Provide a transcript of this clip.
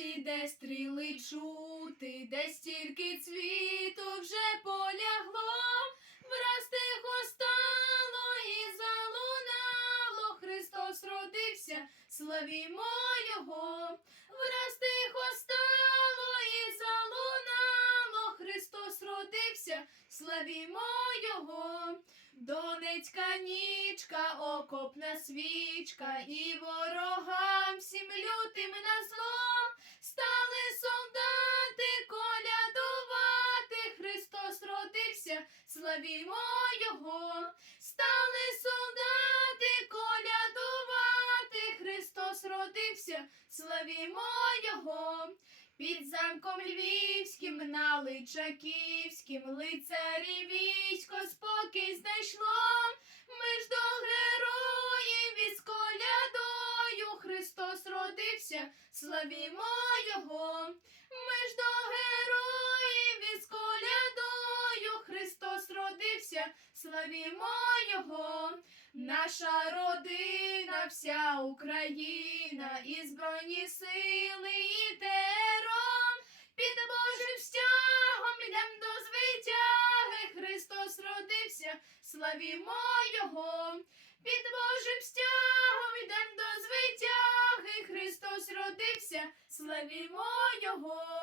де стріли чути, де стільки цвіту вже полягло, враз тихо стало і залунало, Христос родився, славімо Його, враз тихо стало і залунало, Христос родився, славімо Його. Донецька нічка, окопна свічка, і ворогам всім лютим на злом стали солдати колядувати. Христос родився, славімо Його, стали солдати колядувати. Христос родився, славімо Його. Під замком львівським на Личаківським лицарі військо спокій знайшло. Ми ж до героїв із колядою Христос родився, славімо Його, ми ж до героїв із колядою Христос родився, славімо Його, наша родина, вся Україна, і збройні сили і тером, під Божим стягом ідем до звитяги, Христос родився, славімо Його, під Божим стягом ідем до звитяги. Ісус родився, славімо Його.